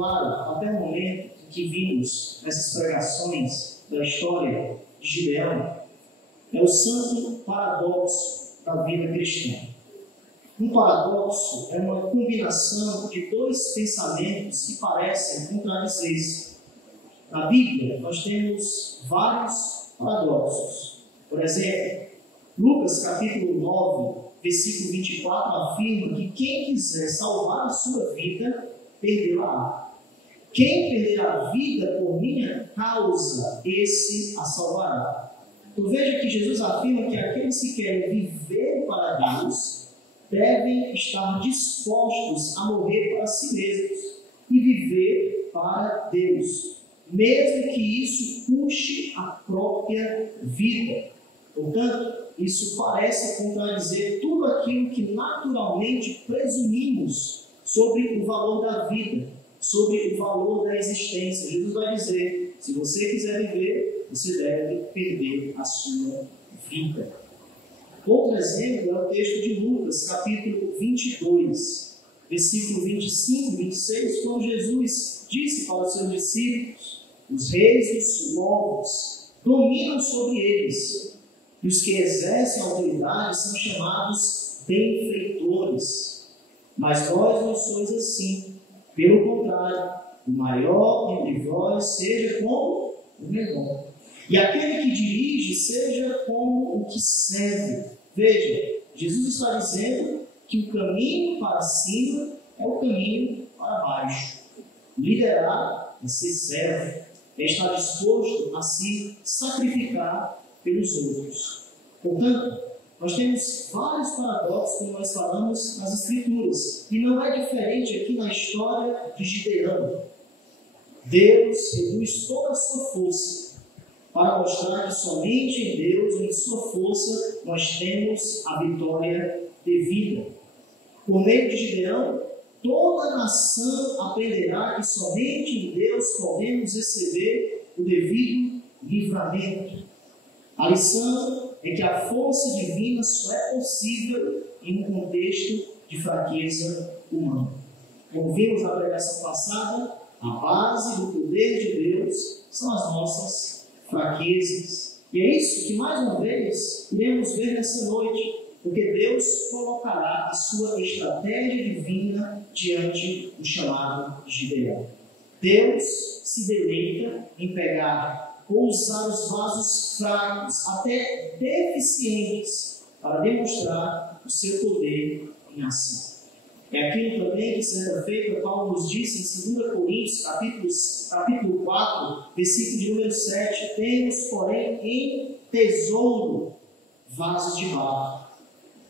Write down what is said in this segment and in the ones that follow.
claro até o momento em que vimos essas pregações da história de Gideão é o santo paradoxo da vida cristã. Um paradoxo é uma combinação de dois pensamentos que parecem contradizer-se. Na Bíblia, nós temos vários paradoxos. Por exemplo, Lucas capítulo 9, versículo 24, afirma que quem quiser salvar a sua vida, perderá. Quem perder a vida por minha causa, esse a salvará. Então veja que Jesus afirma que aqueles que querem viver para Deus devem estar dispostos a morrer para si mesmos e viver para Deus, mesmo que isso custe a própria vida. Portanto, isso parece contradizer tudo aquilo que naturalmente presumimos sobre o valor da vida, sobre o valor da existência. Jesus vai dizer: se você quiser viver, você deve perder a sua vida. Outro exemplo é o texto de Lucas, capítulo 22, versículo 25 e 26, quando Jesus disse para os seus discípulos: os reis dos povos dominam sobre eles, e os que exercem autoridade são chamados benfeitores. Mas vós não sois assim. Pelo contrário, o maior entre vós seja como o menor, e aquele que dirige seja como o que serve. Veja, Jesus está dizendo que o caminho para cima é o caminho para baixo. Liderar é ser servo, é estar disposto a se sacrificar pelos outros. Portanto, nós temos vários paradoxos, como nós falamos nas Escrituras, e não é diferente aqui na história de Gideão. Deus reduz toda a sua força para mostrar que somente em Deus e em sua força nós temos a vitória devida. Por meio de Gideão, toda a nação aprenderá que somente em Deus podemos receber o devido livramento. A lição é que a força divina só é possível em um contexto de fraqueza humana. Como vimos na pregação passada, a base do poder de Deus são as nossas fraquezas. E é isso que, mais uma vez, iremos ver nessa noite, porque Deus colocará a sua estratégia divina diante do chamado de Gideão. Deus se deleita em pegar ou usar os vasos fracos, até deficientes, para demonstrar o seu poder em ação. É aquilo também que, certa feita, Paulo nos disse em 2 Coríntios, capítulo 4, versículo de número 7, temos, porém, em tesouro vasos de barro,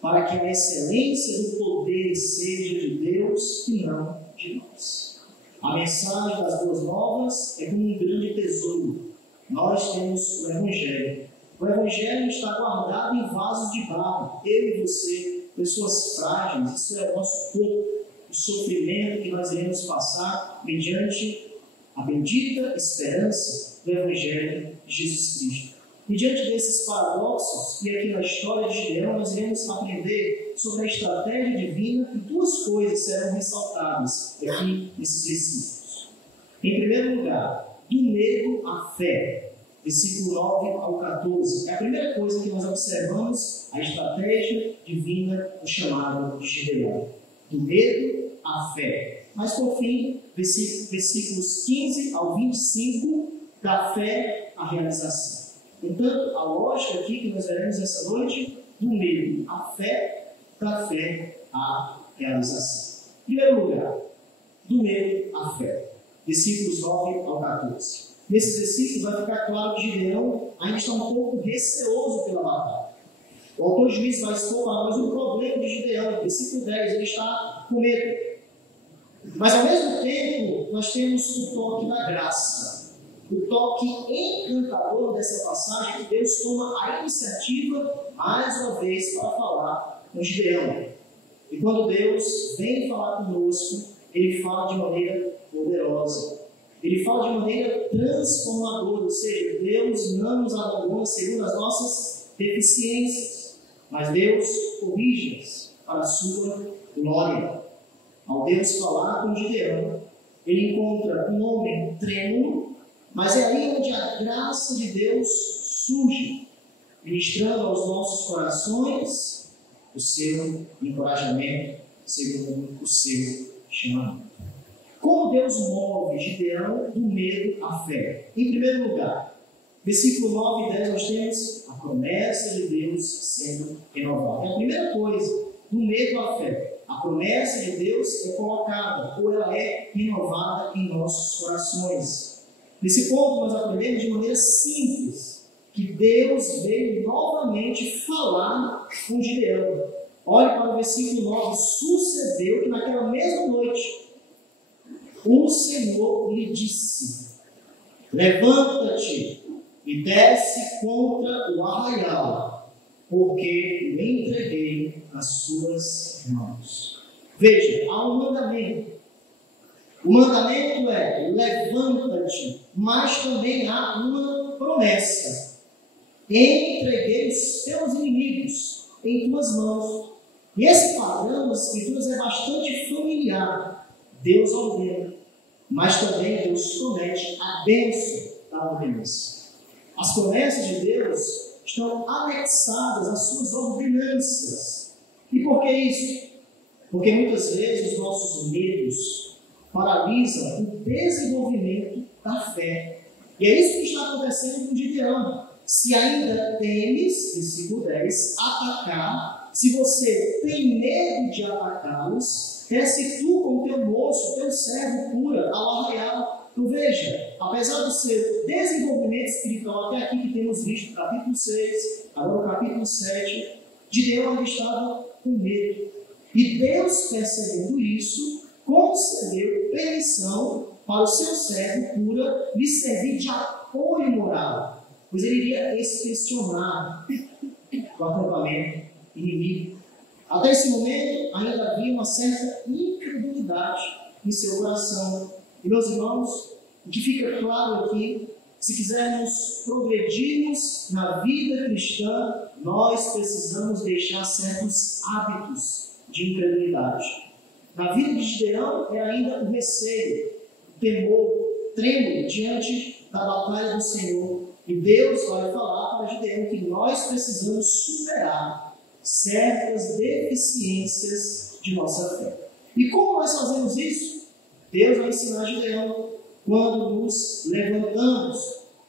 para que a excelência do poder seja de Deus e não de nós. A mensagem das boas novas é como um grande tesouro. Nós temos o Evangelho. O Evangelho está guardado em vasos de barro. Eu e você, pessoas frágeis, isso é o nosso corpo, o sofrimento que nós iremos passar mediante a bendita esperança do Evangelho de Jesus Cristo. E diante desses paradoxos, e aqui na história de Gideão, nós iremos aprender sobre a estratégia divina e duas coisas serão ressaltadas aqui nesses versículos. Em primeiro lugar, do medo à fé, versículo 9 ao 14. É a primeira coisa que nós observamos, a estratégia divina do chamado de Gideão. Do medo à fé. Mas por fim, versículos 15 ao 25, da fé à realização. Portanto, a lógica aqui que nós veremos essa noite, do medo à fé, da fé à realização. Em primeiro lugar, do medo à fé. Versículos 9 ao 14. Nesses versículos vai ficar claro que Gideão ainda está um pouco receoso pela batalha. O autor de Juízes vai expor para nós um problema de Gideão. Versículo 10, ele está com medo. Mas ao mesmo tempo, nós temos o toque da graça. O toque encantador dessa passagem, que Deus toma a iniciativa, mais uma vez, para falar com Gideão. E quando Deus vem falar conosco, Ele fala de maneira poderosa. Ele fala de maneira transformadora, ou seja, Deus não nos abandona segundo as nossas deficiências, mas Deus corrige-as para a sua glória. Ao Deus falar com Gideão, ele encontra um homem trêmulo, mas é aí onde a graça de Deus surge, ministrando aos nossos corações o seu encorajamento, segundo o seu chamamento. Como Deus move Gideão do medo à fé? Em primeiro lugar, versículo 9 e 10, nós temos a promessa de Deus sendo renovada. É a primeira coisa, do medo à fé. A promessa de Deus é colocada, ou ela é renovada em nossos corações. Nesse ponto, nós aprendemos de maneira simples que Deus veio novamente falar com Gideão. Olhe para o versículo 9. Sucedeu que naquela mesma noite o Senhor lhe disse: levanta-te e desce contra o arraial, porque o entreguei nas suas mãos. Veja, há um mandamento. O mandamento é: levanta-te, mas também há uma promessa: entreguei os teus inimigos em tuas mãos. E esse padrão das Escrituras é bastante familiar. Deus ordena, mas também Deus promete a bênção da ordenança. As promessas de Deus estão anexadas às suas ordenanças. E por que isso? Porque muitas vezes os nossos medos paralisam o desenvolvimento da fé. E é isso que está acontecendo com Gideão. Se ainda temes, versículo 10, atacar, se você tem medo de atacá-los, desce tu com o teu moço, teu servo cura ao arraial. Então veja, apesar do seu desenvolvimento espiritual até aqui que temos visto no capítulo 6, agora no capítulo 7, Gideão ainda estava com medo. E Deus, percebendo isso, concedeu permissão para o seu servo cura lhe servir de apoio moral, pois ele iria inspecionar o acampamento inimigo. Até esse momento ainda havia uma certa incredulidade em seu coração. E meus irmãos, o que fica claro aqui, se quisermos progredirmos na vida cristã, nós precisamos deixar certos hábitos de incredulidade. Na vida de Gideão é ainda o receio, o temor, trêmulo diante da batalha do Senhor. E Deus vai falar para Gideão que nós precisamos superar certas deficiências de nossa fé. E como nós fazemos isso? Deus vai ensinar Gideão quando nos levantamos.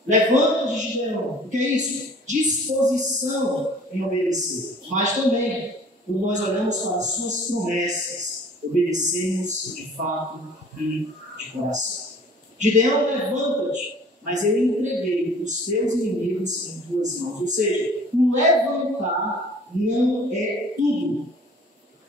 Levanta-te, Gideão. O que é isso? Disposição em obedecer. Mas também, quando nós olhamos para as suas promessas, obedecemos de fato e de coração. Gideão, levanta-te, mas eu entreguei os teus inimigos em tuas mãos. Ou seja, o levantar não é tudo.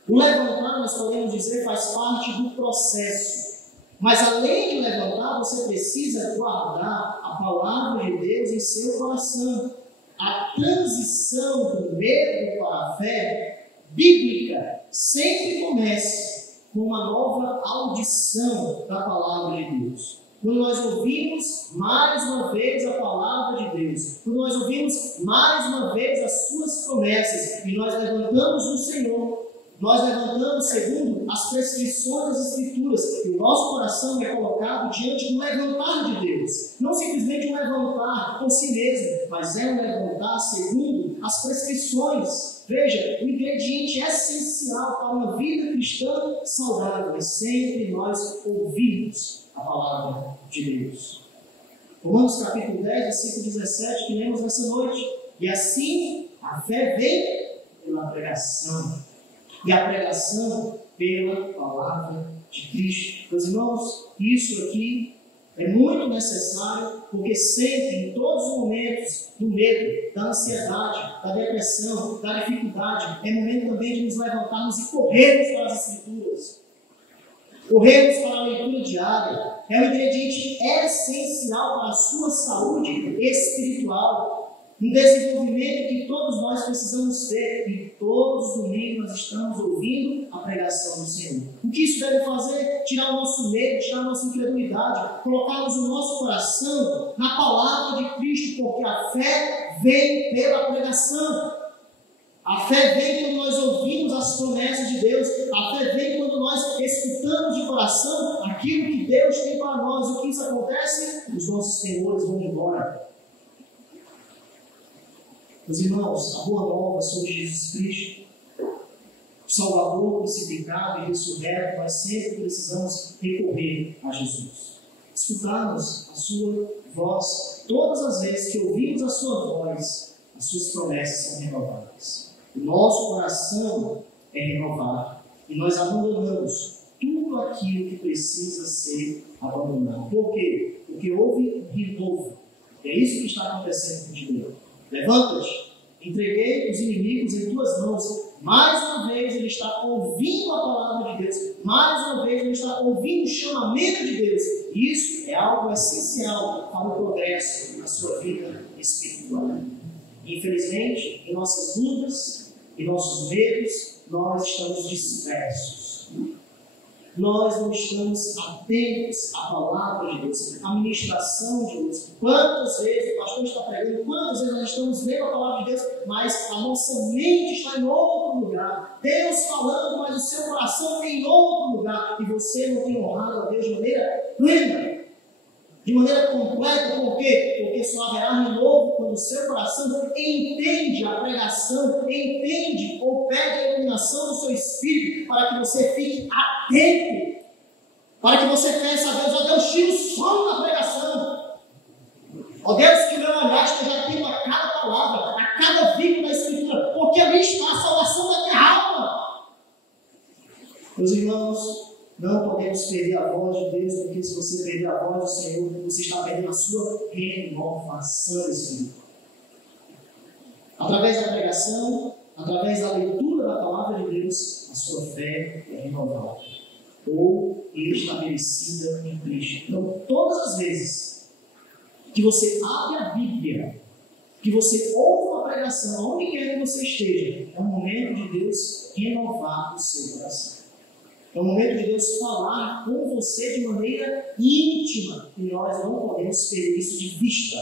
O levantar, nós podemos dizer, faz parte do processo. Mas além de levantar, você precisa guardar a palavra de Deus em seu coração. A transição do medo para a fé bíblica sempre começa com uma nova audição da palavra de Deus. Quando nós ouvimos mais uma vez a palavra de Deus, quando nós ouvimos mais uma vez as suas promessas, e nós levantamos no Senhor, nós levantamos segundo as prescrições das Escrituras, e o nosso coração é colocado diante do levantar de Deus. Não simplesmente um levantar por si mesmo, mas é um levantar segundo as prescrições. Veja, o ingrediente essencial para uma vida cristã saudável é sempre nós ouvirmos a palavra de Deus. Romanos capítulo 10, versículo 17, que lemos nessa noite. E assim a fé vem pela pregação, e a pregação pela palavra de Cristo. Meus irmãos, isso aqui é muito necessário, porque sempre, em todos os momentos do medo, da ansiedade, da depressão, da dificuldade, é momento também de nos levantarmos e corrermos para as Escrituras. Corrermos para a leitura diária é um ingrediente essencial para a sua saúde espiritual, um desenvolvimento que todos nós precisamos ter, e todos os domingos nós estamos ouvindo a pregação do Senhor. O que isso deve fazer? Tirar o nosso medo, tirar a nossa incredulidade, colocarmos o nosso coração na palavra de Cristo, porque a fé vem pela pregação. A fé vem quando nós ouvimos as promessas de Deus. A fé vem quando nós escutamos de coração aquilo que Deus para nós. O que isso acontece? Os nossos temores vão embora. Meus irmãos, a boa nova sobre Jesus Cristo, o Salvador crucificado e ressurreto, nós sempre precisamos recorrer a Jesus. Escutarmos a sua voz. Todas as vezes que ouvimos a sua voz, as suas promessas são renovadas. O nosso coração é renovado e nós abandonamos tudo aquilo que precisa ser abandonado. Por quê? Porque houve renovo. E é isso que está acontecendo com Gideão. Levanta-te, entreguei os inimigos em tuas mãos. Mais uma vez ele está ouvindo a palavra de Deus. Mais uma vez ele está ouvindo o chamamento de Deus. E isso é algo essencial para o progresso na sua vida espiritual. Infelizmente, em nossas lutas, em nossos medos, nós estamos dispersos. Nós não estamos atentos à palavra de Deus, à ministração de Deus. Quantas vezes o pastor está pregando, quantas vezes nós estamos lendo a palavra de Deus, mas a nossa mente está em outro lugar. Deus falando, mas o seu coração em outro lugar. E você não tem honrado a Deus de maneira plena, de maneira completa. Por quê? Porque só haverá renovo quando o seu coração entende a pregação, entende ou pede a iluminação do seu espírito, para que você fique atento, para que você peça a Deus: ó Deus, tira o sono da pregação, ó Deus, que o meu olhar esteja atento a cada palavra, a cada vírgula da Escritura, porque ali está a salvação da minha alma. Meus irmãos, não podemos perder a voz de Deus, porque se você perder a voz do Senhor, você está perdendo a sua renovação espiritual. Através da pregação, através da leitura da palavra de Deus, a sua fé é renovada ou estabelecida em Cristo. Então, todas as vezes que você abre a Bíblia, que você ouve uma pregação, onde quer que você esteja, é o momento de Deus renovar o seu coração. É o momento de Deus falar com você de maneira íntima. E nós não podemos perder isso de vista.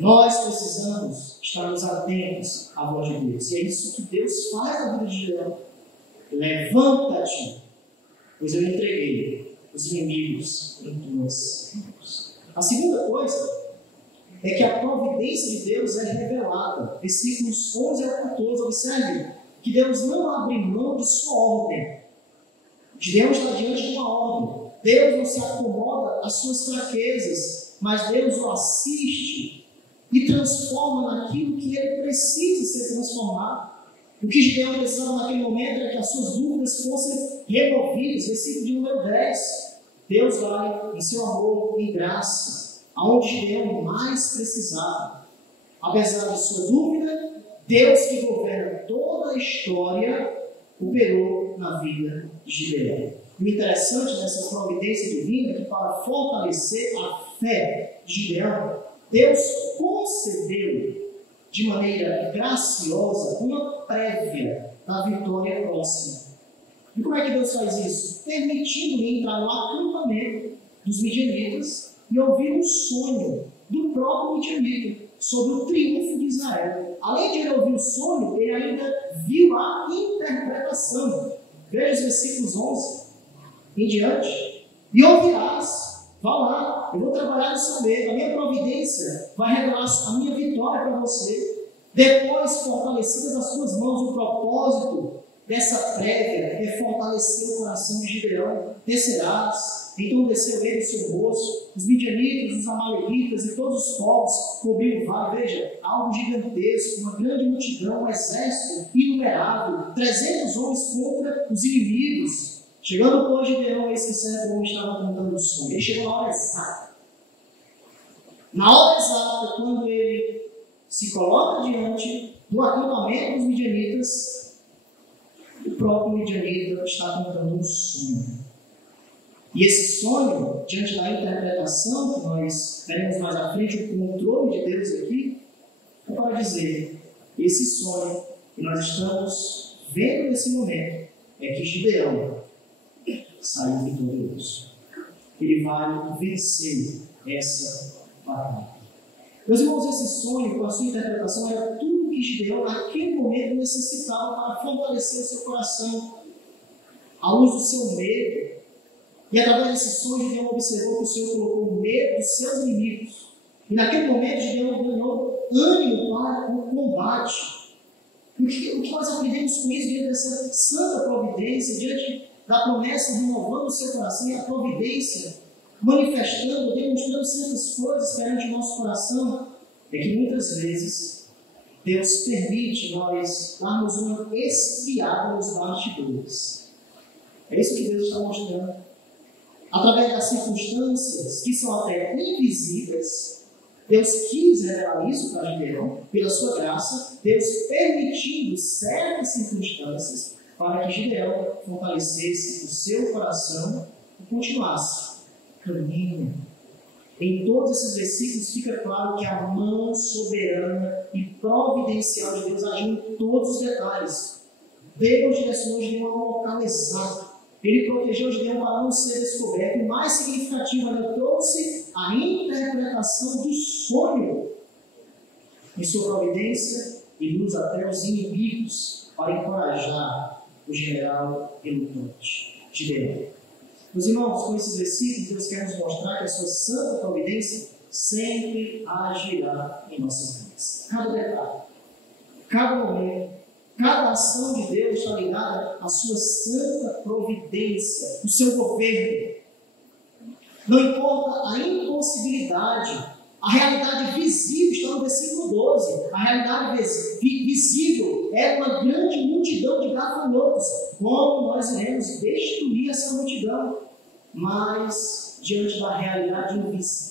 Nós precisamos estarmos atentos à voz de Deus. E é isso que Deus faz na vida de Gideão. Levanta-te, pois eu entreguei os inimigos em tuas mãos. A segunda coisa é que a providência de Deus é revelada. Versículos 11 a 14. Observe que Deus não abre mão de sua ordem. Gideão está diante de uma ordem. Deus não se acomoda às suas fraquezas, mas Deus o assiste e transforma naquilo que ele precisa ser transformado. O que Gideão precisava naquele momento era que as suas dúvidas fossem removidas. Versículo de número 10. Deus vai em seu amor, em graça, aonde Gideão mais precisava. Apesar de sua dúvida, Deus que governa toda a história operou na vida de Gideão. O interessante dessa providência divina é que, para fortalecer a fé de Gideão, Deus concedeu de maneira graciosa uma prévia da vitória próxima. E como é que Deus faz isso? Permitindo-lhe entrar no acampamento dos midianitas e ouvir um sonho do próprio midianita sobre o triunfo de Israel. Além de ele ouvir o sonho, ele ainda viu a interpretação. Veja os versículos 11 em diante. E ouvirás, vá lá, eu vou trabalhar no seu meio, a minha providência vai revelar a minha vitória para você. Depois, fortalecidas as suas mãos, o propósito dessa prévia é fortalecer o coração de Gideão. Descerás, então desceu ele o seu rosto, os midianitas, os amalequitas e todos os povos cobriram o vale. Veja, algo gigantesco, uma grande multidão, um exército inumerável, 300 homens contra os inimigos. Chegando pois Gideão, eis que certo homem estava contando o sonho. Ele chegou na hora exata. Na hora exata, quando ele se coloca diante do acampamento dos midianitas, o próprio midianita está contando um sonho. E esse sonho, diante da interpretação, que nós veremos mais à frente, o controle de Deus aqui, é para dizer: esse sonho que nós estamos vendo nesse momento é que Gideão saiu vitorioso. Ele vai vencer essa batalha. Meus irmãos, esse sonho, com a sua interpretação, era tudo que Gideão, naquele momento, necessitava para fortalecer o seu coração. À luz do seu medo, E através desse sonho, Gideão observou que o Senhor colocou medo dos seus inimigos. E naquele momento, Gideão ganhou ânimo para o combate. O que nós aprendemos com isso, diante dessa santa providência, diante da promessa renovando o seu coração e a providência manifestando, demonstrando certas coisas perante o nosso coração, é que muitas vezes Deus permite nós darmos uma espiada nos bastidores. É isso que Deus está mostrando. Através das circunstâncias que são até invisíveis, Deus quis revelar isso para Gideão, pela sua graça, Deus permitindo certas circunstâncias para que Gideão fortalecesse o seu coração e continuasse caminho. Em todos esses versículos fica claro que a mão soberana e providencial de Deus agiu em todos os detalhes. Deus direcionou Gideão ao local exato. Ele protegeu Gideão para não ser descoberto. E mais significativo, ele trouxe a interpretação do sonho em sua providência e luz até os inimigos para encorajar o general relutante Gideão. Meus irmãos, com esses versículos, Deus quer nos mostrar que a sua santa providência sempre agirá em nossas vidas. Cada detalhe, cada momento, cada ação de Deus está ligada à sua santa providência, o seu governo. Não importa a impossibilidade, a realidade visível está no versículo 12. A realidade visível é uma grande multidão de gafanhotos. Como nós iremos destruir essa multidão? Mas, diante da realidade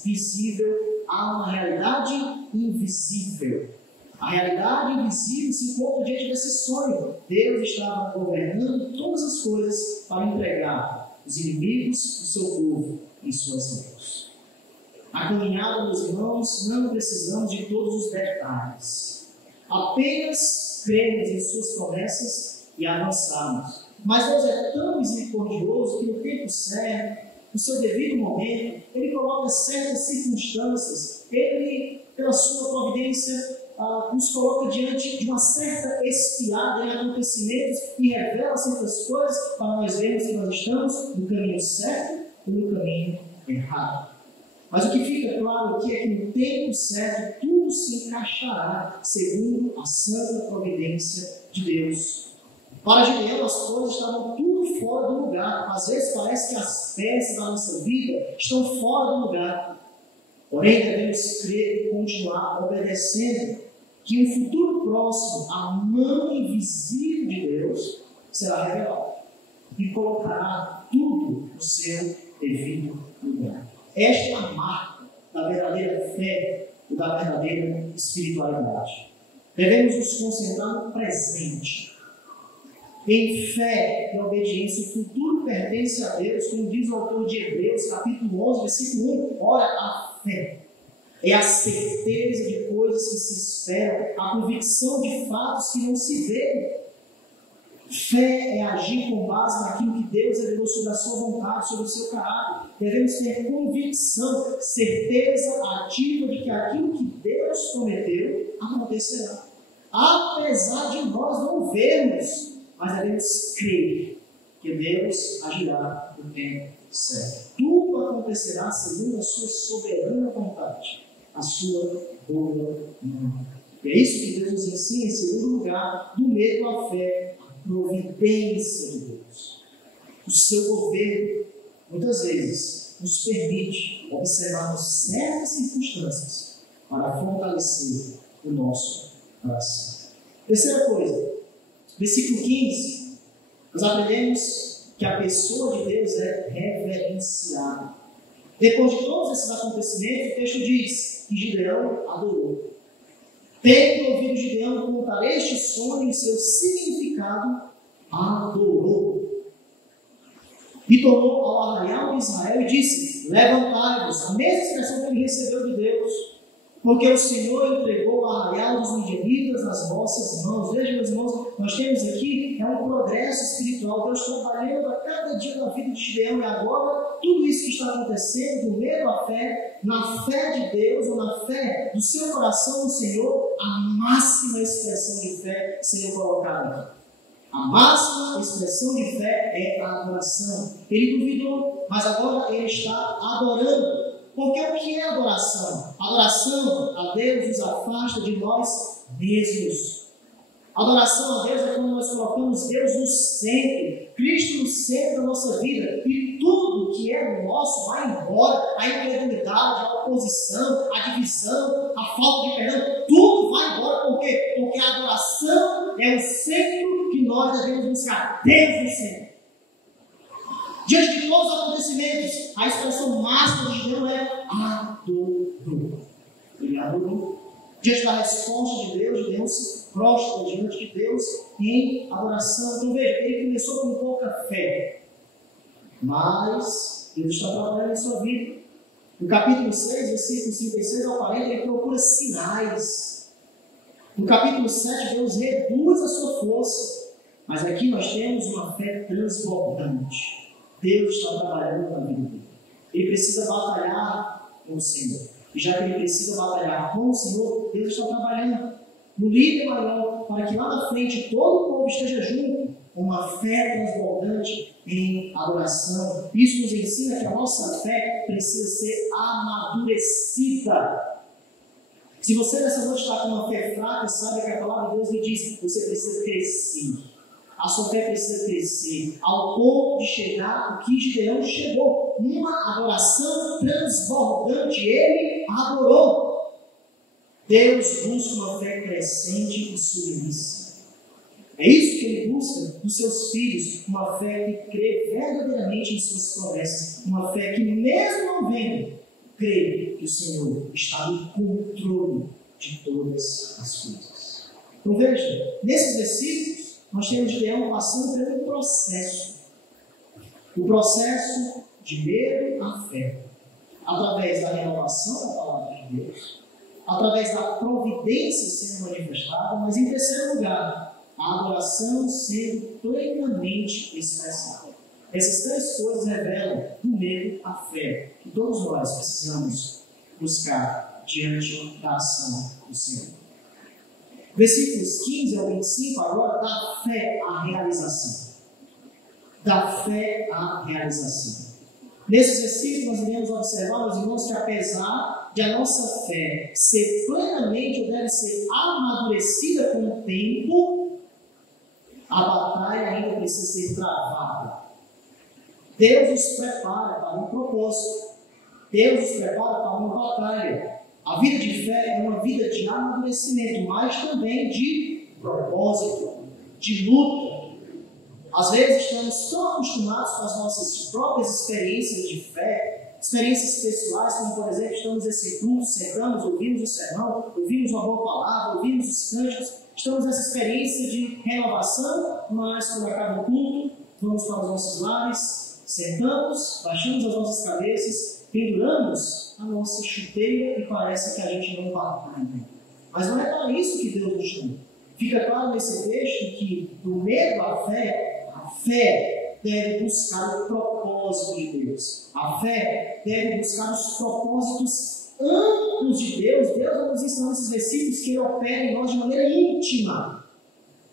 visível, há uma realidade invisível. A realidade invisível se encontra diante desse sonho. Deus estava governando todas as coisas para entregar os inimigos do seu povo em suas mãos. A caminhada, meus irmãos, não precisamos de todos os detalhes. Apenas cremos em suas promessas e avançarmos. Mas Deus é tão misericordioso que no tempo certo, no seu devido momento, Ele coloca certas circunstâncias. Ele, pela sua providência, nos coloca diante de uma certa espiada em acontecimentos e revela certas coisas para nós vermos se nós estamos no caminho certo ou no caminho errado. Mas o que fica claro aqui é que no tempo certo tudo se encaixará segundo a santa providência de Deus. Para Gideão as coisas estavam tudo fora do lugar. Às vezes parece que as peças da nossa vida estão fora do lugar. Porém devemos crer e continuar obedecendo que no futuro próximo a mão invisível de Deus será revelada e colocará tudo no seu devido lugar. Esta é a marca da verdadeira fé e da verdadeira espiritualidade. Devemos nos concentrar no presente. Em fé e obediência, o futuro pertence a Deus, como diz o autor de Hebreus, capítulo 11, versículo 1. Ora, a fé é a certeza de coisas que se esperam, a convicção de fatos que não se veem. Fé é agir com base naquilo que Deus revelou sobre a sua vontade, sobre o seu caráter. Devemos ter convicção, certeza ativa de que aquilo que Deus prometeu acontecerá. Apesar de nós não vermos, mas devemos crer que Deus agirá no tempo certo. Tudo acontecerá segundo a sua soberana vontade, a sua boa mão. E é isso que Deus nos ensina, em segundo lugar, do medo à fé, a providência de Deus. O seu governo, muitas vezes, nos permite observarmos certas circunstâncias para fortalecer o nosso coração. Terceira coisa, versículo 15, nós aprendemos que a pessoa de Deus é reverenciada. Depois de todos esses acontecimentos, o texto diz que Gideão adorou. Tendo ouvido Gideão contar este sonho e seu significado, adorou. E tomou ao arraial de Israel e disse: levantai-vos, a mesma expressão que ele recebeu de Deus, porque o Senhor entregou o arraial dos midianitas nas vossas mãos. Veja, meus irmãos, nós temos aqui um progresso espiritual. Deus trabalhando a cada dia da vida de Gideão, e agora tudo isso que está acontecendo, do medo à fé, na fé de Deus ou na fé do seu coração no Senhor, a máxima expressão de fé seria colocada aqui. A máxima expressão de fé é a adoração. Ele duvidou, mas agora ele está adorando. Porque o que é adoração? Adoração a Deus nos afasta de nós mesmos. Adoração a Deus é quando nós colocamos Deus no centro, Cristo no centro da nossa vida, e tudo que é nosso vai embora. A incredulidade, a oposição, a divisão, a falta de perdão, tudo vai embora. Por quê? Porque a adoração é o centro que nós devemos buscar. Deus no centro. Diante de todos os acontecimentos, a expressão máxima de Deus é adorou. Ele adorou. Diante da resposta de Deus se prostra diante de Deus em adoração. Então veja, ele começou com pouca fé, mas Deus está trabalhando em sua vida. No capítulo 6, versículos 36 ao 40, ele procura sinais. No capítulo 7, Deus reduz a sua força. Mas aqui nós temos uma fé transbordante. Deus está trabalhando na vida dele. Ele precisa batalhar com o Senhor. E já que ele precisa batalhar com o Senhor, Deus está trabalhando no líder maior, para que lá na frente todo o povo esteja junto, com uma fé transbordante em adoração. Isso nos ensina que a nossa fé precisa ser amadurecida. Se você nessa noite está com uma fé fraca, sabe que a palavra de Deus lhe diz que você precisa crescer. A sua fé precisa crescer, ao ponto de chegar o que Gideão chegou, uma adoração transbordante. Ele adorou. Deus busca uma fé crescente e submissa. É isso que Ele busca dos seus filhos, uma fé que crê verdadeiramente em suas promessas, uma fé que, mesmo não vendo, crê que o Senhor está no controle de todas as coisas. Então veja, nesses versículos, nós temos Gideão passando por um processo. O processo de medo à fé. Através da renovação da palavra de Deus. Através da providência sendo manifestada. Mas em terceiro lugar, a adoração sendo plenamente expressada. Essas três coisas revelam do medo à fé. Que todos nós precisamos buscar diante da ação do Senhor. Versículos 15 ao 25, agora, da fé à realização. Da fé à realização. Nesses versículos, nós iremos observar, meus irmãos, que apesar de a nossa fé ser plenamente, ou deve ser amadurecida com o tempo, a batalha ainda precisa ser travada. Deus nos prepara para um propósito. Deus nos prepara para uma batalha. A vida de fé é uma vida de amadurecimento, mas também de propósito, de luta. Às vezes estamos tão acostumados com as nossas próprias experiências de fé, experiências pessoais, como por exemplo, estamos nesse culto, sentamos, ouvimos o sermão, ouvimos uma boa palavra, ouvimos os cânticos, estamos nessa experiência de renovação, mas quando acaba o culto, vamos para os nossos lares, sentamos, baixamos as nossas cabeças, penduramos a nossa chuteira e parece que a gente não batalha. Mas não é para isso que Deus nos chama. Fica claro nesse texto que do medo à fé, a fé deve buscar o propósito de Deus. A fé deve buscar os propósitos amplos de Deus. Deus vai nos ensinar nesses versículos que Ele opera em nós de maneira íntima.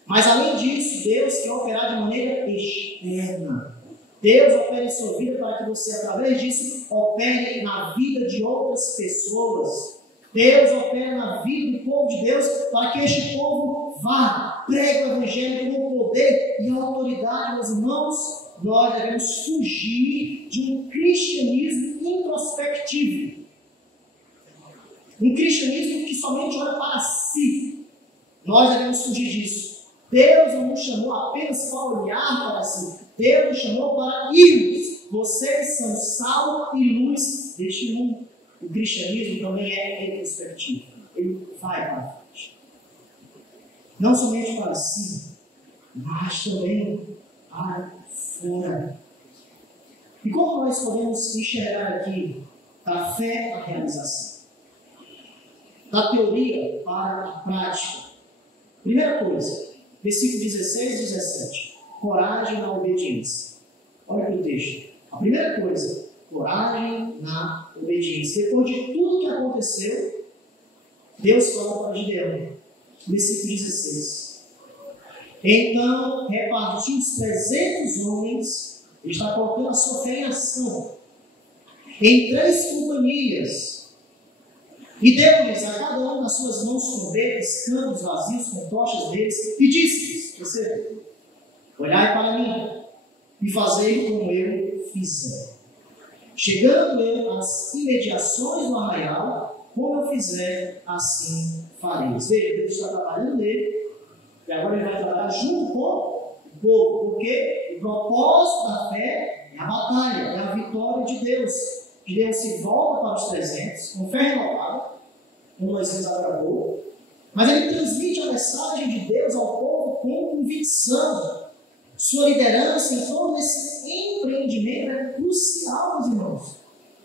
Mas além disso, Deus quer operar de maneira externa. Deus opera em sua vida para que você, através disso, opere na vida de outras pessoas. Deus opera na vida do povo de Deus para que este povo vá, pregue o Evangelho com poder e autoridade, meus irmãos. Nós devemos fugir de um cristianismo introspectivo. Um cristianismo que somente olha para si. Nós devemos fugir disso. Deus não nos chamou apenas para olhar para si. Deus nos chamou para irmos. Vocês são sal e luz deste mundo. O cristianismo também é introspectivo. Ele vai para frente. Não somente para si, mas também para fora. E como nós podemos enxergar aqui da fé à realização? Da teoria para a prática. Primeira coisa, versículo 16 e 17. Coragem na obediência. Olha aqui o texto. A primeira coisa, coragem na obediência. Depois de tudo que aconteceu, Deus fala para Gideão. Versículo 16. Então repartiu os 300 homens, ele está colocando a sua fé em ação, em 3 companhias, e deu-lhes a cada um nas suas mãos trombetas, campos vazios com tochas deles, e disse-lhes: olhai para mim, e fazei como eu fizer. Chegando eu às imediações do arraial, como eu fizer, assim fareis. Veja, Deus está trabalhando nele, e agora ele vai trabalhar junto com o povo, porque o propósito da fé é a batalha, é a vitória de Deus. Gideão se volta para os 300, com fé renovada, como Moisés agravou, mas ele transmite a mensagem de Deus ao povo com convicção. Sua liderança em todo esse empreendimento é crucial, meus irmãos.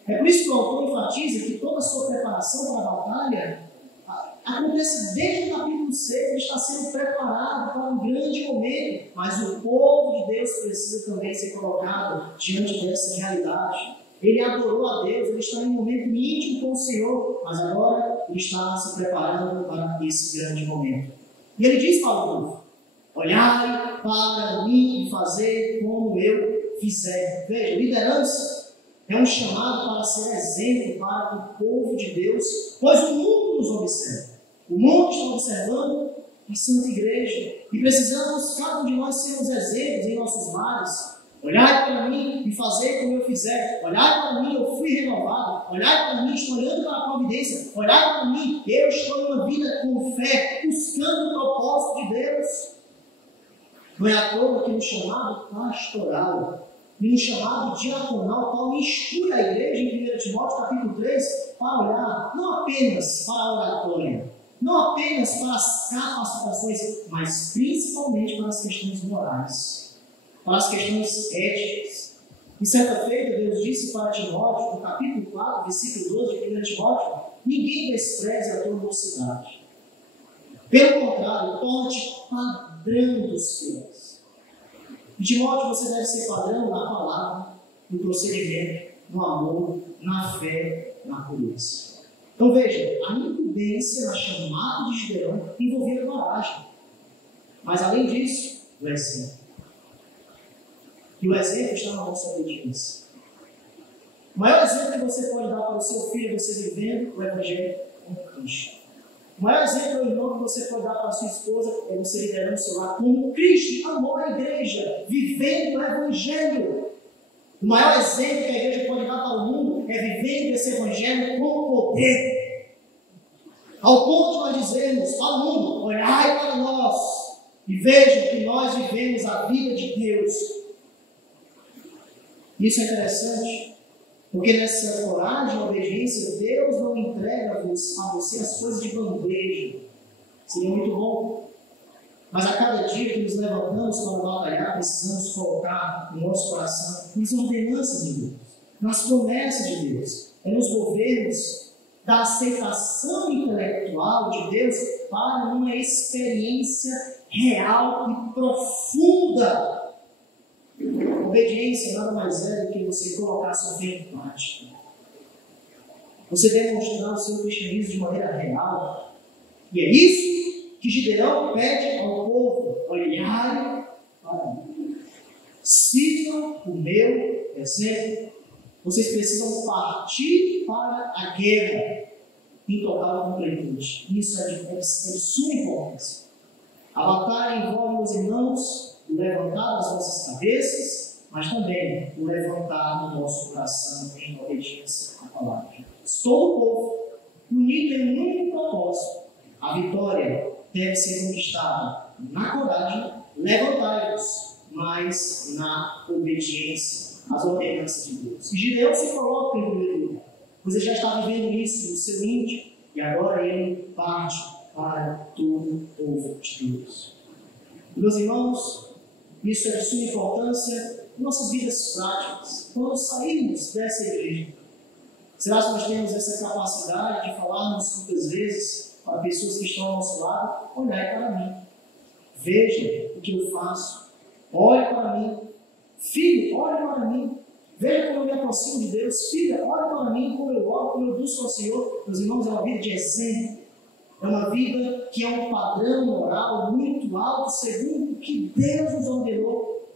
É por isso que o autor enfatiza que toda a sua preparação para a batalha acontece desde o capítulo 6, ele está sendo preparado para um grande momento, mas o povo de Deus precisa também ser colocado diante dessa realidade. Ele adorou a Deus, ele está em um momento íntimo com o Senhor, mas agora ele está se preparando para esse grande momento. E ele diz para o povo: olhai para mim e fazer como eu fizer. Veja, liderança é um chamado para ser exemplo para o povo de Deus, pois o mundo nos observa. O mundo está observando a Santa Igreja e precisamos, cada um de nós, sermos exemplos em nossos lares. Olhai para mim e fazer como eu fizer. Olhai para mim, eu fui renovado. Olhai para mim, estou olhando para a providência. Olhai para mim, eu estou em uma vida com fé, buscando o propósito de Deus. Não é à toa que no chamado pastoral e no chamado diaconal, Paulo instrui a igreja em 1 Timóteo capítulo 3 para olhar não apenas para a oratória, não apenas para as capacitações, mas principalmente para as questões morais, para as questões éticas. E certa feita Deus disse para Timóteo, no capítulo 4, versículo 12 de 1 Timóteo: ninguém despreze a tua mocidade. Pelo contrário, torne-te padrão dos fiéis. Em Timóteo, você deve ser padrão na palavra, no procedimento, no amor, na fé, na pureza. Então veja, a incumbência na chamada de Gideão envolvia coragem. Mas além disso, o exemplo. E o exemplo está na nossa obediência. O maior exemplo que você pode dar para o seu filho é você vivendo o Evangelho com Cristo. O maior exemplo, irmão, que você pode dar para a sua esposa é você liderando o seu lar como Cristo amou a igreja, vivendo o Evangelho. O maior exemplo que a igreja pode dar para o mundo é vivendo esse Evangelho com poder. Ao ponto de nós dizermos ao mundo: olhai para nós e vejam que nós vivemos a vida de Deus. Isso é interessante, porque nessa coragem e obediência, Deus não entrega a você as coisas de bandeja. Seria muito bom. Mas a cada dia que nos levantamos para batalhar, precisamos colocar no nosso coração nas ordenanças de Deus, nas promessas de Deus. É nos movermos da aceitação intelectual de Deus para uma experiência real e profunda. Obediência nada mais é do que você colocar sua fé em prática. Você demonstrar o seu cristianismo de maneira real. E é isso que Gideão pede ao povo: olhai para mim. Sigam o meu exemplo. Vocês precisam partir para a guerra em total completude. Isso é de suma importância. A batalha envolve, meus irmãos, o levantar das nossas cabeças, mas também o levantar do nosso coração em obediência à palavra de Deus. Todo o povo, unido em um único propósito, a vitória deve ser conquistada na coragem, levantai-vos, mas na obediência às ordenanças de Deus. E Gideão se coloca em primeiro lugar. Você já está vivendo isso no seu íntimo, e agora ele parte para todo o povo de Deus. Meus irmãos, isso é de suma importância em nossas vidas práticas. Quando sairmos dessa igreja, será que nós temos essa capacidade de falarmos muitas vezes para pessoas que estão ao nosso lado? Olhai para mim, veja o que eu faço, olhe para mim, filho, olhe para mim, veja como eu me aproximo de Deus, filha, olhe para mim, como eu oro, como eu busco ao Senhor. Meus irmãos, é uma vida de exemplo. é uma vida que é um padrão moral muito alto, segundo o que Deus nos ordenou.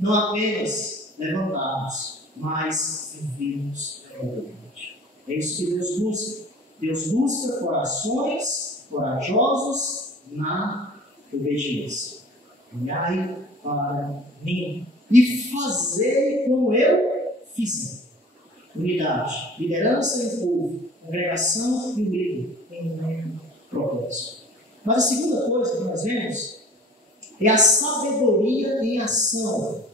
Não apenas levantarmos, mas vivermos realmente. É isso que Deus busca. Deus busca corações corajosos na obediência. Olhai para mim e fazei como eu fiz. Unidade, liderança e povo, congregação e líder em um mesmo propósito. Mas a segunda coisa que nós vemos é a sabedoria em ação.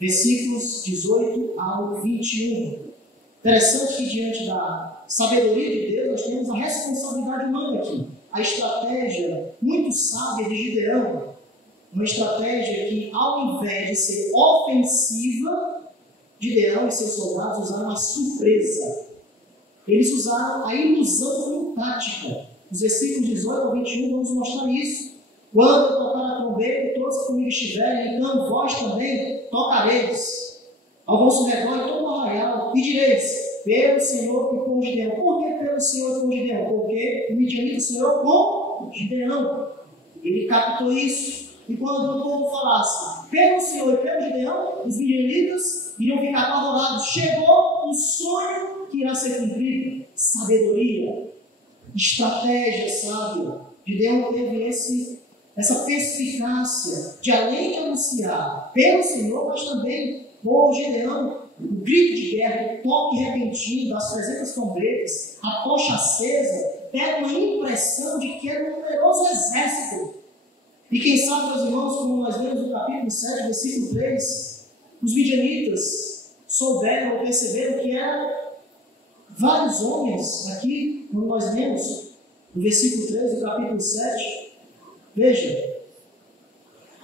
Versículos 18 ao 21. Interessante que diante da sabedoria de Deus nós temos a responsabilidade humana aqui. A estratégia muito sábia de Gideão. Uma estratégia que, ao invés de ser ofensiva, Gideão e seus soldados usaram a surpresa. Eles usaram a ilusão como tática. Os versículos 18 ao 21 vamos mostrar isso. Quando tocar a trombeta, todos que comigo estiverem, então vós também tocareis ao vosso redor em todo o arraial, e direis: pelo Senhor que com Gideão. Por que pelo Senhor com Gideão? Porque o midianita Senhor com Gideão. Ele captou isso. E quando o povo falasse pelo Senhor e pelo Gideão, os midianitas iriam ficar apavorados. Chegou o sonho que irá ser cumprido. Sabedoria, estratégia sábia. Gideão teve essa perspicácia de, além de anunciar pelo Senhor, mas também por Gideão, o grito de guerra, o toque repentino das 300 trombetas, a tocha acesa, deram uma impressão de que era um numeroso exército. E quem sabe, meus irmãos, como nós lemos no capítulo 7, versículo 3, os midianitas souberam ou perceberam que eram vários homens. Aqui, quando nós lemos no versículo 3 do capítulo 7, veja: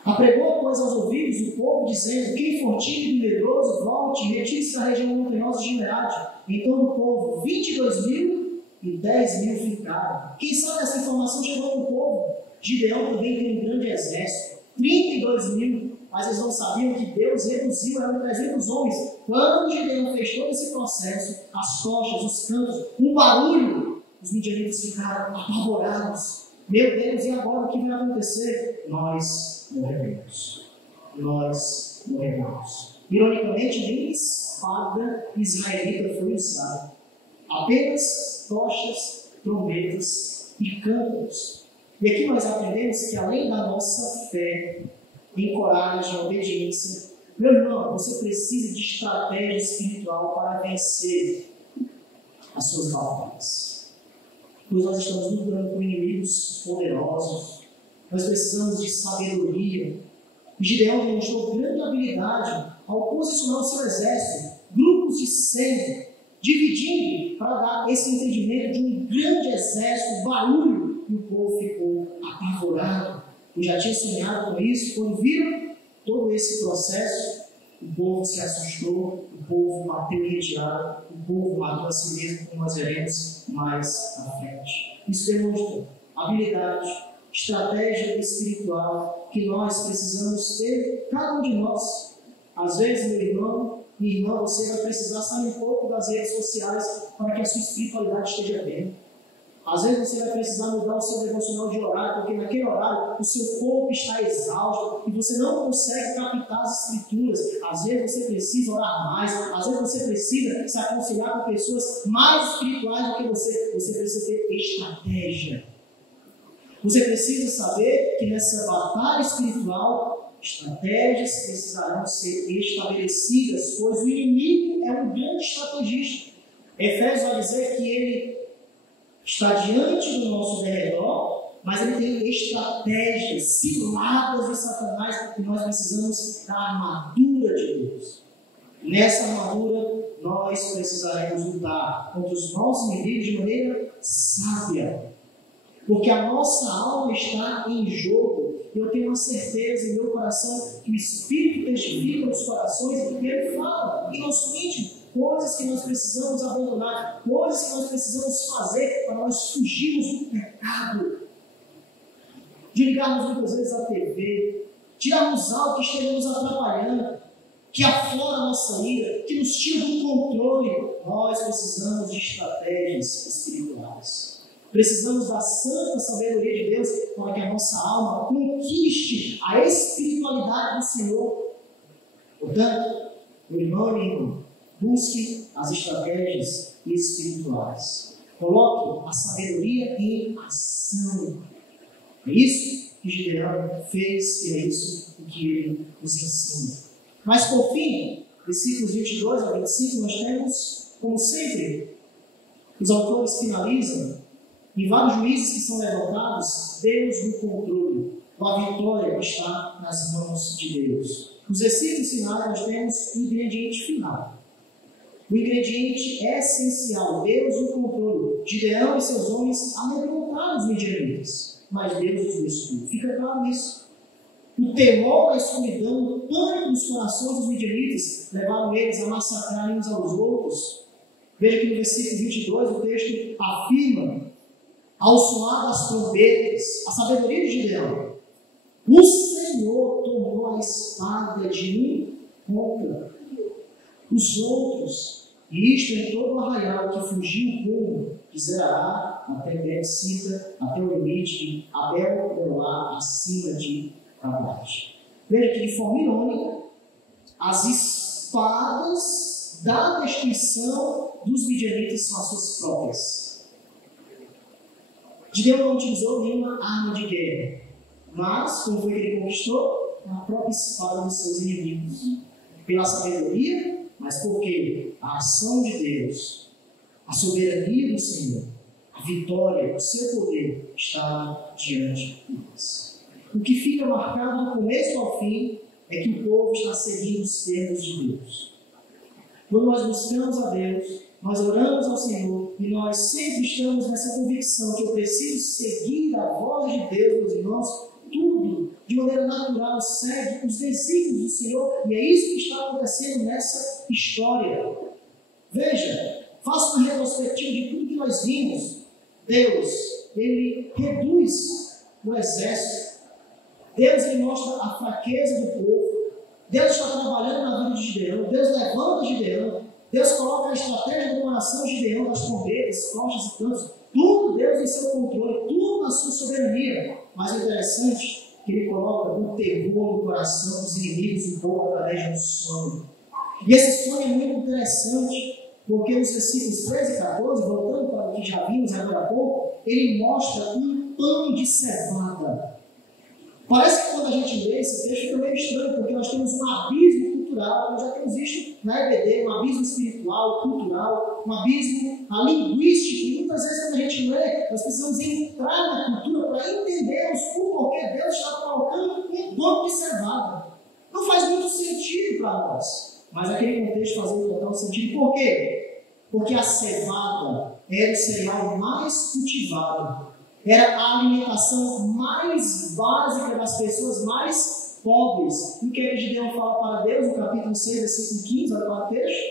apregou, pois, aos ouvidos do povo, dizendo: quem for tímido e medroso, volte e retire-se da região montanhosa de Gileade. Então do povo, 22.000 e 10.000 ficaram. Quem sabe essa informação chegou para o povo? Gideão também tem um grande exército, 32.000, mas eles não sabiam que Deus reduziu, eram 300 homens. Quando Gideão fez todo esse processo, as tochas, os cantos, um barulho, os midianitas ficaram apavorados. Meu Deus, e agora o que vai acontecer? Nós morremos. Nós morremos. Ironicamente, nem espada israelita foi usada. Apenas tochas, trombetas e cântaros. E aqui nós aprendemos que, além da nossa fé em coragem, obediência, meu irmão, você precisa de estratégia espiritual para vencer as suas batalhas. Pois nós estamos lutando com inimigos poderosos. Nós precisamos de sabedoria. Gideão demonstrou grande habilidade ao posicionar o seu exército, grupos de 100, dividindo para dar esse entendimento de um grande exército, barulho. E o povo ficou apavorado. Eu já tinha sonhado com isso. Quando viram todo esse processo, o povo se assustou, o povo bateu em retirada, o povo matou a si mesmo, como nós veremos mais à frente. Isso demonstra habilidade, estratégia espiritual que nós precisamos ter, cada um de nós. Às vezes, meu irmão, minha irmã, você vai precisar sair um pouco das redes sociais para que a sua espiritualidade esteja bem. Às vezes você vai precisar mudar o seu devocional de horário, porque naquele horário o seu corpo está exausto e você não consegue captar as escrituras. Às vezes você precisa orar mais, às vezes você precisa se aconselhar com pessoas mais espirituais do que você. Você precisa ter estratégia. Você precisa saber que nessa batalha espiritual, estratégias precisarão ser estabelecidas, pois o inimigo é um grande estrategista. Efésios vai dizer que ele está diante do nosso derredor, mas ele tem estratégias, ciladas de Satanás, que nós precisamos da armadura de Deus. Nessa armadura, nós precisaremos lutar contra os nossos inimigos de maneira sábia, porque a nossa alma está em jogo. E eu tenho uma certeza em meu coração que o Espírito testifica nos corações e ele fala em nosso íntimo coisas que nós precisamos abandonar, coisas que nós precisamos fazer para nós fugirmos do pecado, de ligarmos muitas vezes a TV, tirarmos algo que esteja nos atrapalhando, que aflora a nossa ira, que nos tira do controle. Nós precisamos de estratégias espirituais. Precisamos da santa sabedoria de Deus para que a nossa alma conquiste a espiritualidade do Senhor. Portanto, meu irmão e irmã, busque as estratégias espirituais. Coloque a sabedoria em ação. É isso que Gideão fez e é isso que ele nos ensina. Mas por fim, versículos 22 a 25, nós temos, como sempre, os autores finalizam em vários juízes que são levantados, Deus no controle, a vitória está nas mãos de Deus. Nos versículos finais nós temos o ingrediente final. O ingrediente essencial, Deus no controle. Gideão e seus homens amedrontaram os midianitas, mas Deus os resgatou. Fica claro isso. O temor, a escuridão, o pânico nos corações dos midianitas levaram eles a massacrarem uns aos outros. Veja que no versículo 22 o texto afirma: ao soar das trombetas, a sabedoria de Gideão, o Senhor tomou a espada de um contra os outros, e isto em todo o arraial que fugiu o povo de Zerá até Bet-sita, até o limite de Abel-Meolá, acima de Abate. Veja que de forma irônica, as espadas da destruição dos midianitas são as suas próprias. Gideão não utilizou nenhuma arma de guerra, mas, como foi que ele conquistou? A própria espada dos seus inimigos. Pela sabedoria, mas porque a ação de Deus, a soberania do Senhor, a vitória, o seu poder está diante de nós. O que fica marcado do começo ao fim é que o povo está seguindo os termos de Deus. Quando nós buscamos a Deus, nós oramos ao Senhor e nós sempre estamos nessa convicção que eu preciso seguir a voz de Deus, meus irmãos, tudo de maneira natural segue os desígnios do Senhor, e é isso que está acontecendo nessa história. Veja, faça uma retrospectiva de tudo que nós vimos. Deus, ele reduz o exército. Deus, ele mostra a fraqueza do povo. Deus está trabalhando na vida de Gideão. Deus levanta Gideão. Deus coloca a estratégia do coração de Gideão, das trombetas, flautas e cantos. Tudo Deus em seu controle, tudo na sua soberania. Mas o interessante é que ele coloca o terror no coração dos inimigos do povo através de um sonho. E esse sonho é muito interessante, porque nos versículos 13 e 14, voltando para o que já vimos agora há pouco, ele mostra um pão de cevada. Parece que quando a gente lê esse texto fica meio estranho, porque nós temos um abismo cultural, nós já temos visto na EBD, um abismo espiritual, cultural, um abismo linguístico, e muitas vezes quando a gente lê, nós precisamos entrar na cultura para entendermos o porquê Deus está colocando um pão de cevada. Não faz muito sentido para nós, mas aquele contexto fazia total sentido. Por quê? Porque a cevada era o cereal mais cultivado. Era a alimentação mais básica das pessoas mais pobres. E o que é que Gideão fala para Deus no capítulo 6, versículo 15? Olha para o texto.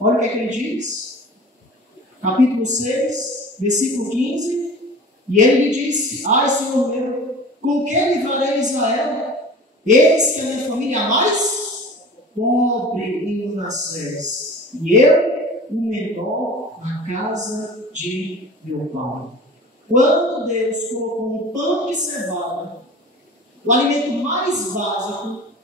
Olha o que é que ele diz. Capítulo 6, versículo 15. E ele lhe disse: ai, Senhor meu, com que livrarei Israel? Eis que a minha família é a mais pobre em Manassés, e eu, o menor, na casa de meu pai. Quando Deus colocou um pão de cevada, o alimento mais básico,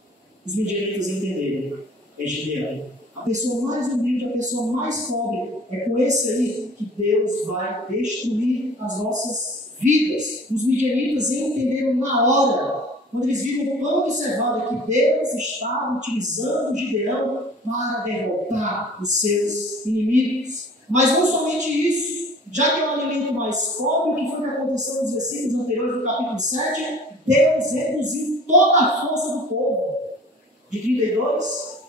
os midianitas entenderam, é Gideão. A pessoa mais humilde, a pessoa mais pobre, é com esse aí que Deus vai destruir as nossas vidas. Os midianitas entenderam na hora, quando eles viram o pão de cevada, que Deus estava utilizando Gideão para derrotar os seus inimigos. Mas não somente isso. Já que é o alimento mais pobre, o que foi que aconteceu nos versículos anteriores do capítulo 7? Deus reduziu toda a força do povo, de 32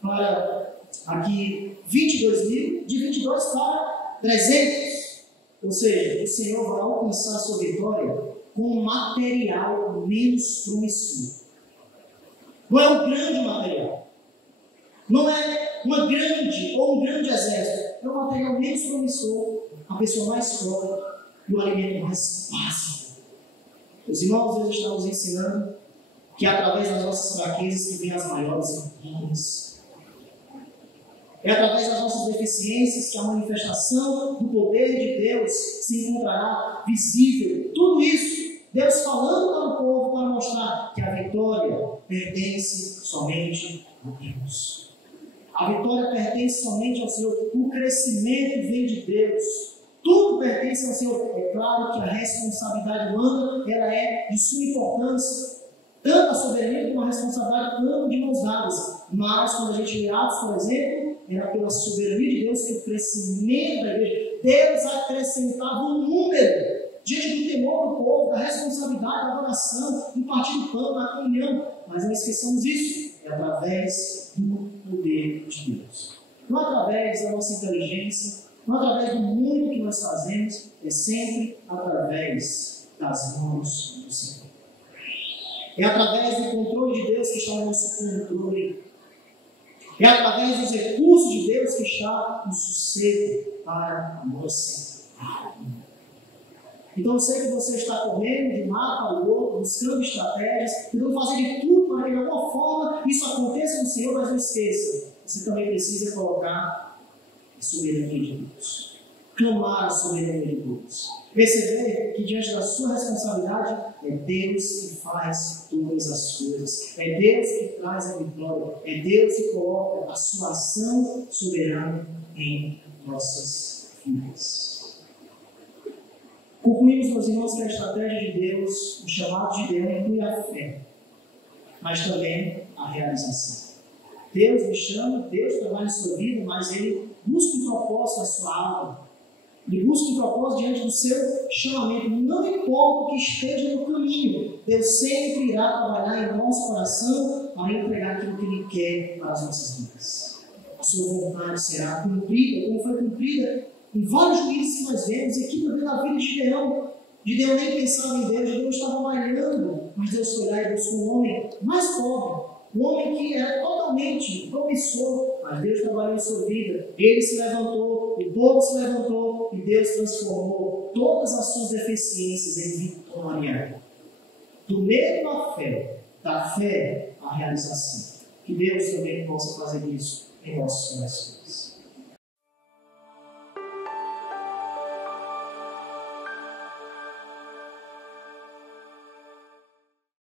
para aqui 22 mil, de 22 para 300. Ou seja, o Senhor vai alcançar a sua vitória com um material menos promissor. Não é um grande material, não é uma grande ou um grande exército, é um material menos promissor. A pessoa mais pobre e o alimento mais básico. Os irmãos, Deus está nos ensinando que é através das nossas fraquezas que vem as maiores vitórias. É através das nossas deficiências, que a manifestação do poder de Deus se encontrará visível. Tudo isso, Deus falando para o povo para mostrar que a vitória pertence somente a Deus. A vitória pertence somente ao Senhor. O crescimento vem de Deus. Tudo pertence ao Senhor. É claro que a responsabilidade humana ela é de suma importância. Tanto a soberania como a responsabilidade andam de mãos dadas. Mas, quando a gente lê Atos, por exemplo, era pela soberania de Deus que o crescimento da igreja, Deus acrescentava um número diante do temor do povo, da responsabilidade, da adoração, do partir do pão, da comunhão. Mas não esqueçamos isso. É através do poder de Deus. Não através da nossa inteligência, não através do muito que nós fazemos, é sempre através das mãos do Senhor. É através do controle de Deus que está o nosso controle. É através dos recursos de Deus que está o sossego para a nossa alma. Então eu sei que você está correndo de um lado para o outro, buscando estratégias, tentando fazer de tudo para que de alguma forma isso aconteça no Senhor, mas não esqueça, você também precisa colocar a soberania de Deus. Clamar a soberania de Deus. Perceber que diante da sua responsabilidade é Deus que faz todas as coisas. É Deus que traz a vitória. É Deus que coloca a sua ação soberana em nossas vidas. Concluímos, meus irmãos, que a estratégia de Deus, o chamado de Deus, inclui a fé, mas também a realização. Deus me chama, Deus trabalha em sua vida, mas Ele busca um propósito na sua alma. Ele busca um propósito diante do seu chamamento. Não importa o que esteja no caminho, Deus sempre irá trabalhar em nosso coração para entregar aquilo que Ele quer para as nossas vidas. A sua vontade será cumprida, como foi cumprida em vários juízes que nós vemos, e aqui também na vida de Gideão. Gideão nem pensava em Deus, Gideão estava malhando, mas Deus foi lá e buscou um homem mais pobre, um homem que era totalmente promissor, mas Deus trabalhou em sua vida. Ele se levantou, o povo se levantou, e Deus transformou todas as suas deficiências em vitória. Do medo à fé, da fé à realização. Que Deus também possa fazer isso em nossos corações.